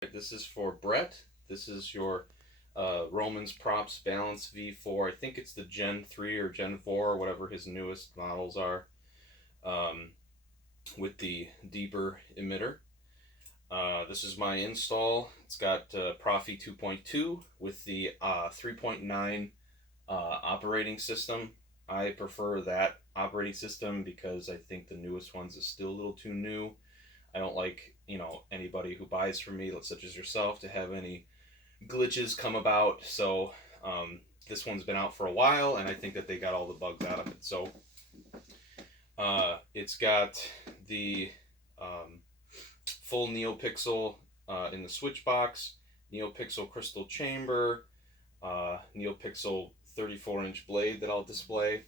This is for Brett. This is your Romans Props Balance V4. I think it's the Gen 3 or Gen 4 or whatever his newest models are, with the deeper emitter. This is my install. It's got Proffie 2.2 with the 3.9 operating system. I prefer that operating system because I think the newest ones is still a little too new. I don't like, anybody who buys from me, such as yourself, to have any glitches come about. So this one's been out for a while, and I think that they got all the bugs out of it. So it's got the full NeoPixel in the switch box, NeoPixel crystal chamber, NeoPixel 34-inch blade that I'll display.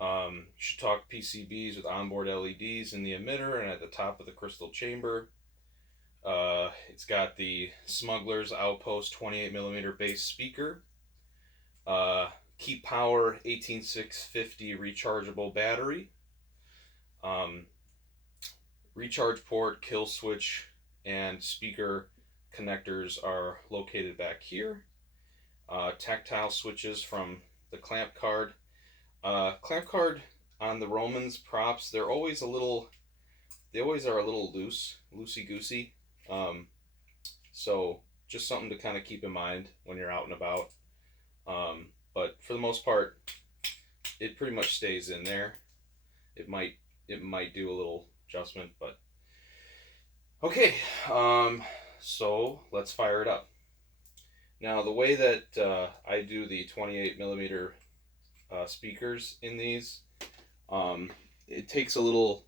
Shtok Pcbs with onboard LEDs in the emitter and at the top of the crystal chamber. It's got the Smugglers Outpost 28mm bass speaker. KeepPower 18650 rechargeable battery. Recharge port, kill switch, and speaker connectors are located back here. Tactile switches from the clamp card. Clamp card on the Romans props, they always are a little loosey goosey. So just something to kind of keep in mind when you're out and about. But for the most part, it pretty much stays in there. It might do a little adjustment, but okay. So let's fire it up. Now the way that I do the 28mm speakers in these, it takes a little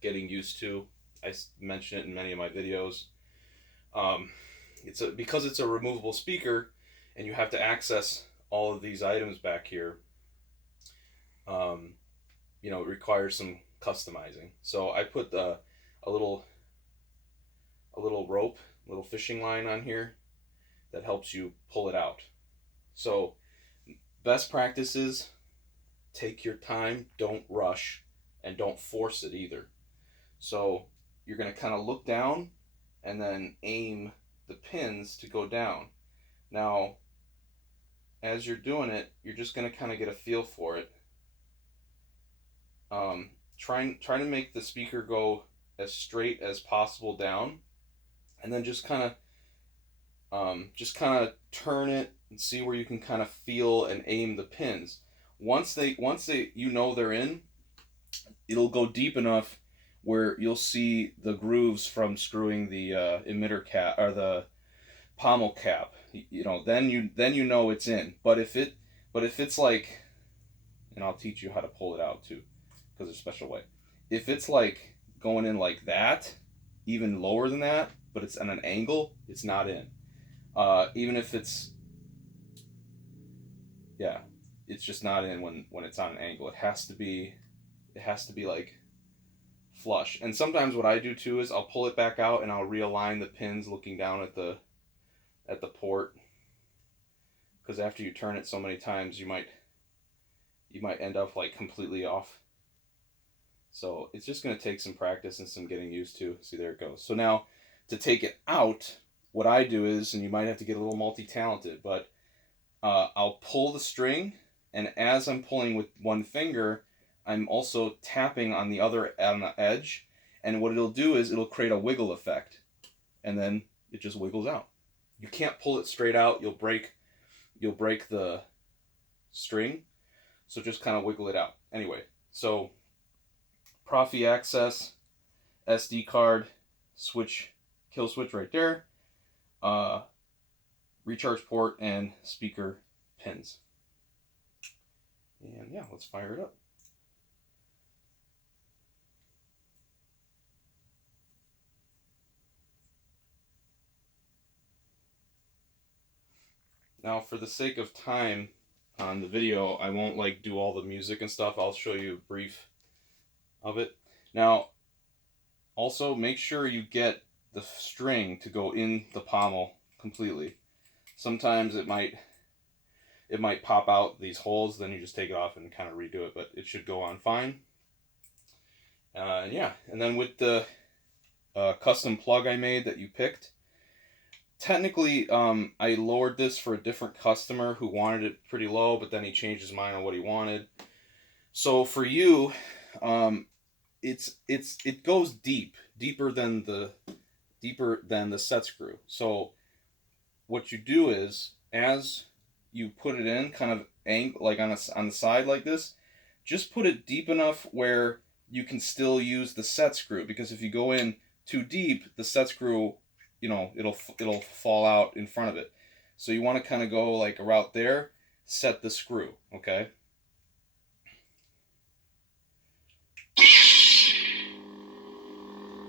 getting used to. I mention it in many of my videos. Because it's a removable speaker and you have to access all of these items back here, it requires some customizing. So I put a little rope, little fishing line on here that helps you pull it out. So best practices, take your time, don't rush, and don't force it either. So you're going to kind of look down and then aim the pins to go down. Now, as you're doing it, you're just going to kind of get a feel for it. Trying to make the speaker go as straight as possible down, and then just kind of turn it and see where you can kind of feel and aim the pins. Once they they're in, it'll go deep enough where you'll see the grooves from screwing the emitter cap or the pommel cap. Then you know it's in. But if it's like, and I'll teach you how to pull it out too, because there's a special way. If it's like going in like that, even lower than that, but it's at an angle, it's not in. Even if it's just not in when it's on an angle. It has to be like flush. And sometimes what I do too is I'll pull it back out and I'll realign the pins looking down at the port, because after you turn it so many times you might end up like completely off. So it's just going to take some practice and some getting used to. See, there it goes. So now to take it out, what I do is, and you might have to get a little multi-talented, but I'll pull the string, and as I'm pulling with one finger, I'm also tapping on the edge, and what it'll do is it'll create a wiggle effect, and then it just wiggles out. You can't pull it straight out. You'll break the string, so just kind of wiggle it out. Anyway, so Proffie access, SD card, switch, kill switch right there, recharge port, and speaker pins. And yeah, let's fire it up. Now, for the sake of time on the video, I won't do all the music and stuff. I'll show you a brief of it. Now, also make sure you get the string to go in the pommel completely. Sometimes it might pop out these holes, then you just take it off and kind of redo it, but it should go on fine. Yeah, and then with the custom plug I made that you picked. Technically, I lowered this for a different customer who wanted it pretty low, but then he changed his mind on what he wanted. So for you, it goes deeper than the set screw. So what you do is, as you put it in, kind of like on the side like this, just put it deep enough where you can still use the set screw. Because if you go in too deep, the set screw, you know, it'll fall out in front of it. So you want to kind of go like around there, set the screw, okay?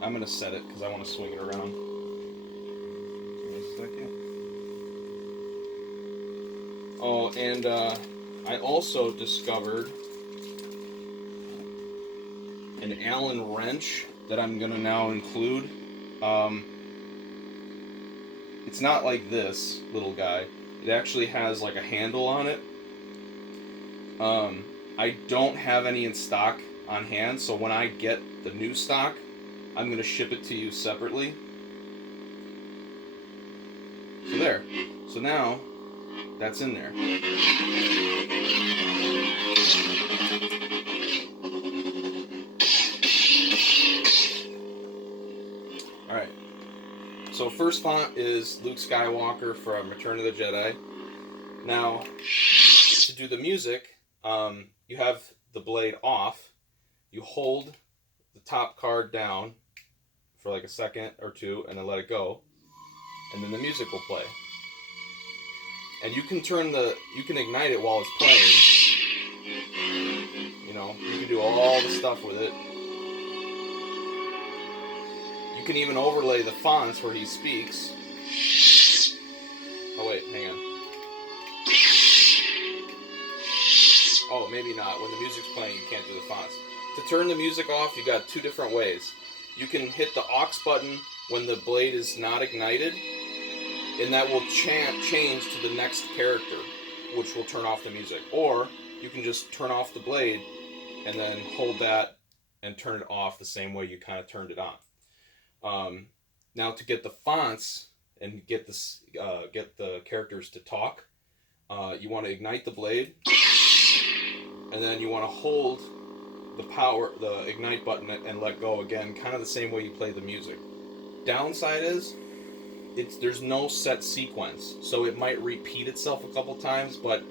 I'm going to set it because I want to swing it around. Give me a second. Oh, and I also discovered an Allen wrench that I'm going to now include. It's not like this little guy. It actually has like a handle on it. I don't have any in stock on hand, so when I get the new stock, I'm going to ship it to you separately. So there. So now, that's in there. Alright. So first font is Luke Skywalker from Return of the Jedi. Now, to do the music, you have the blade off. You hold the top card down for like a second or two, and then let it go, and then the music will play. And you can ignite it while it's playing. You know, you can do all the stuff with it. You can even overlay the fonts where he speaks. Oh wait, hang on. Oh, maybe not. When the music's playing, you can't do the fonts. To turn the music off, you got two different ways. You can hit the aux button when the blade is not ignited, and that will change to the next character, which will turn off the music. Or you can just turn off the blade and then hold that and turn it off the same way you kind of turned it on. Now to get the fonts and get the characters to talk, you want to ignite the blade, and then you want to hold the ignite button and let go again, kind of the same way you play the music. Downside is, there's no set sequence, so it might repeat itself a couple times, but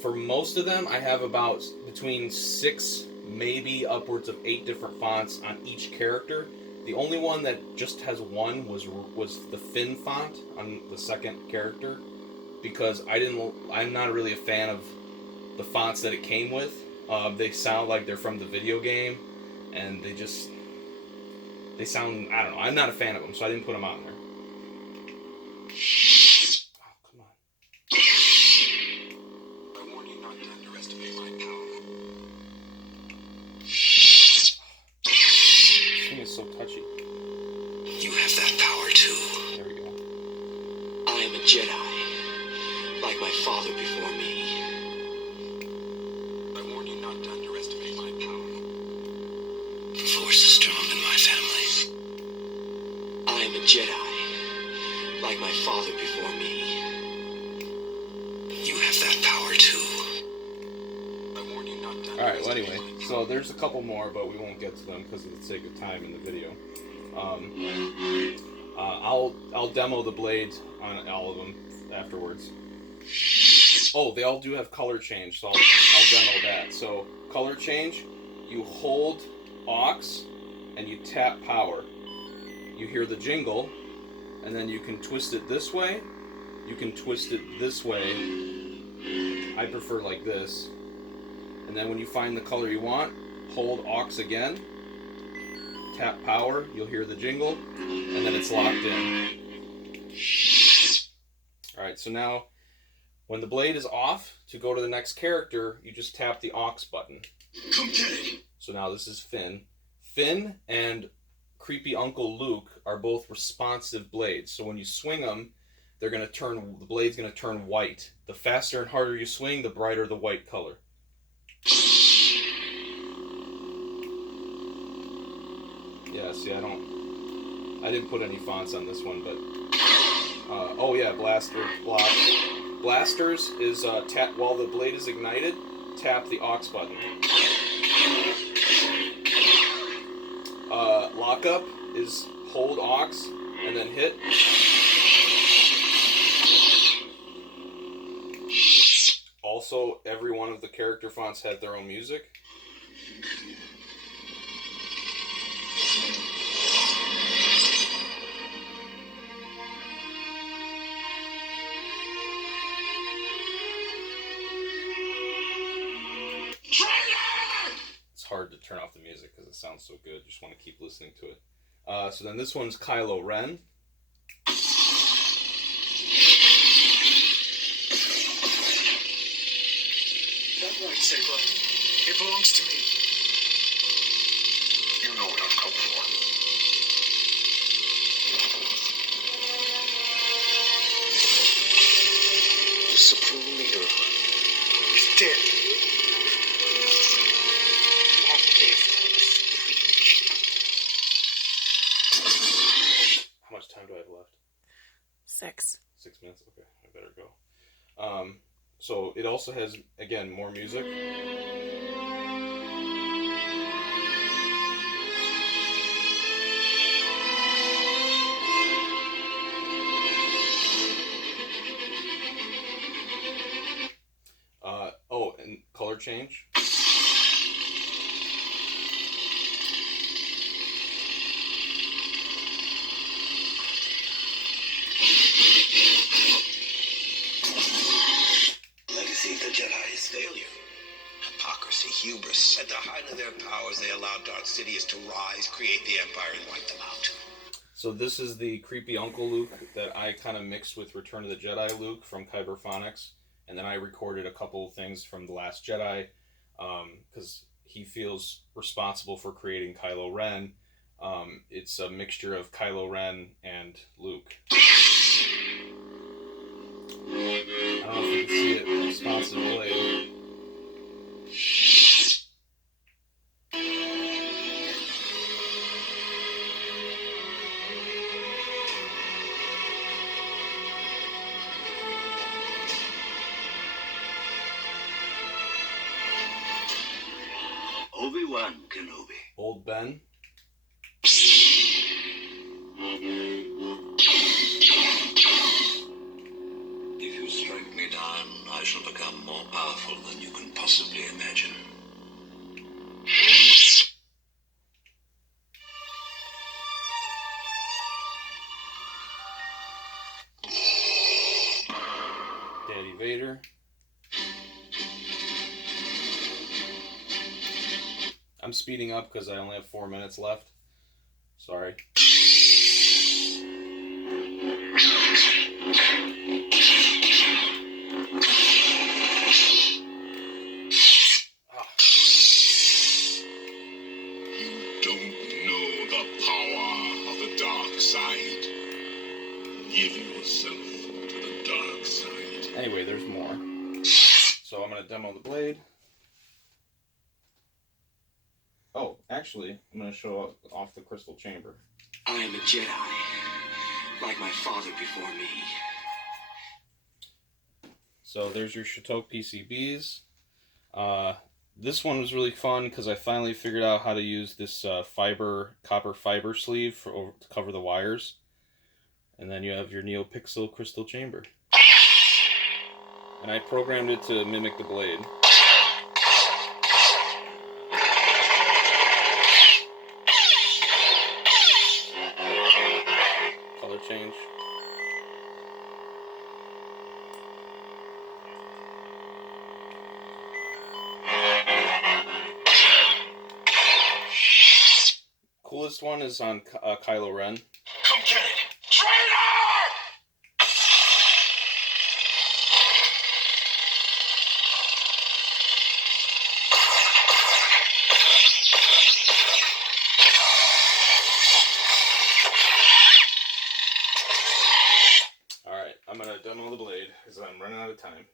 for most of them, I have about between 6, maybe upwards of 8 different fonts on each character. The only one that just has one was the Finn font on the second character, because I'm not really a fan of the fonts that it came with. They sound like they're from the video game, and they sound, I don't know, I'm not a fan of them, so I didn't put them on there. Oh, come on. I warn you not to underestimate my power. This thing is so touchy. You have that power too. There we go. I am a Jedi, like my father before me. Jedi, like my father before me. You have that power too. Alright, well anyway, so there's a couple more, but we won't get to them because of the sake of time in the video. I'll demo the blades on all of them afterwards. Oh, they all do have color change, so I'll demo that. So, color change, you hold aux and you tap power. You hear the jingle, and then you can twist it this way, you can twist it this way. I prefer like this. And then when you find the color you want, hold aux again, tap power, you'll hear the jingle, and then it's locked in. Alright, so now when the blade is off, to go to the next character, you just tap the aux button. Come get it. So now this is Finn. Finn and Creepy Uncle Luke are both responsive blades. So when you swing them, the blade's gonna turn white. The faster and harder you swing, the brighter the white color. Yeah, see, I I didn't put any fonts on this one, but oh yeah, blaster block. Blasters is tap while the blade is ignited. Tap the aux button. Lockup is hold aux and then hit. Also, every one of the character fonts had their own music. It's hard to turn off the music because it sounds so good. Just want to keep listening to it. So then this one's Kylo Ren. That lightsaber, it belongs to me. You know what I've come for. The supreme leader He's dead. long lived How much time do I have left? 6. 6 minutes? Okay, I better go. So it also has, again, more music. Oh, and color change. Legacy of the Jedi is failure. Hypocrisy, hubris. At the height of their powers, they allowed Darth Sidious to rise, create the Empire, and wipe them out. So this is the creepy Uncle Luke that I kind of mixed with Return of the Jedi Luke from Kyberphonics. And then I recorded a couple of things from The Last Jedi because he feels responsible for creating Kylo Ren. It's a mixture of Kylo Ren and Luke. I don't know if you can see it, responsive blade. Obi-Wan Kenobi. Old Ben. If you strike me down, I shall become more powerful than you can possibly imagine. Daddy Vader. I'm speeding up because I only have 4 minutes left. Sorry. You don't know the power of the dark side. Give yourself to the dark side. Anyway, there's more. So I'm going to demo the blade. Oh, actually, I'm going to show off the crystal chamber. I am a Jedi, like my father before me. So there's your Shtok Pcbs. This one was really fun because I finally figured out how to use this copper fiber sleeve to cover the wires. And then you have your NeoPixel crystal chamber. And I programmed it to mimic the blade. Color change. Coolest one is on Kylo Ren. Come get it! Traitor! Alright, I'm going to demo the blade because I'm running out of time.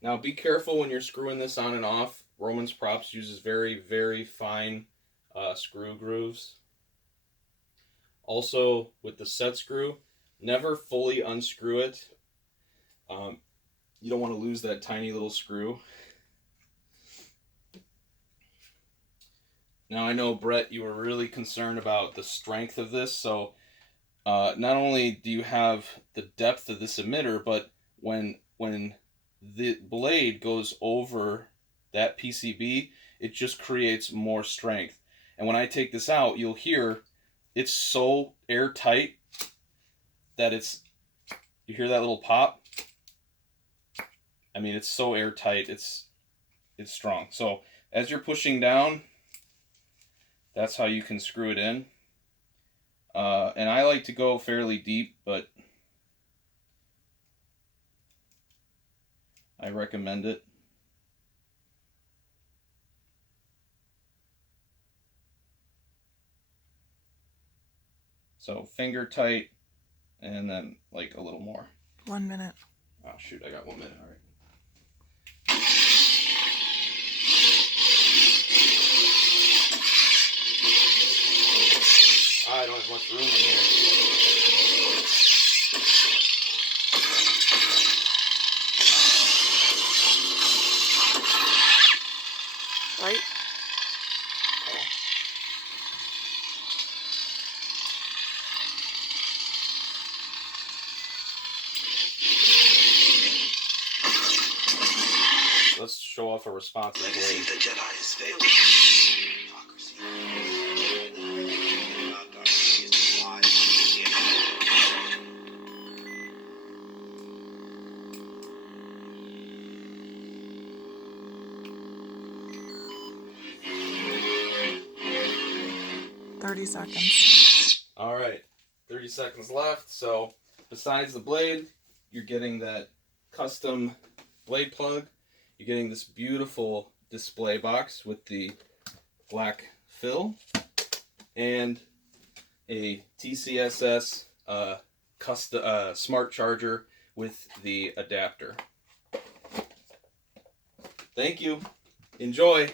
Now be careful when you're screwing this on and off. Roman's Props uses very, very fine screw grooves. Also, with the set screw, never fully unscrew it. You don't want to lose that tiny little screw. Now I know, Brett, you were really concerned about the strength of this, so not only do you have the depth of this emitter, but when the blade goes over that PCB, it just creates more strength. And when I take this out, you'll hear it's so airtight that you hear that little pop. I mean, it's so airtight, it's strong. So as you're pushing down, that's how you can screw it in. And I like to go fairly deep, but I recommend it. So finger tight, and then like a little more. 1 minute. Oh shoot, I got 1 minute, all right. I don't have much room in here. Right? Let's show off a responsive blade. The Jedi is failing. Hypocrisy. Not Darth, he is alive. Yeah. 30 seconds. All right, 30 seconds left. So besides the blade, you're getting that custom blade plug. You're getting this beautiful display box with the black fill and a Tcss custom smart charger with the adapter. Thank you. Enjoy.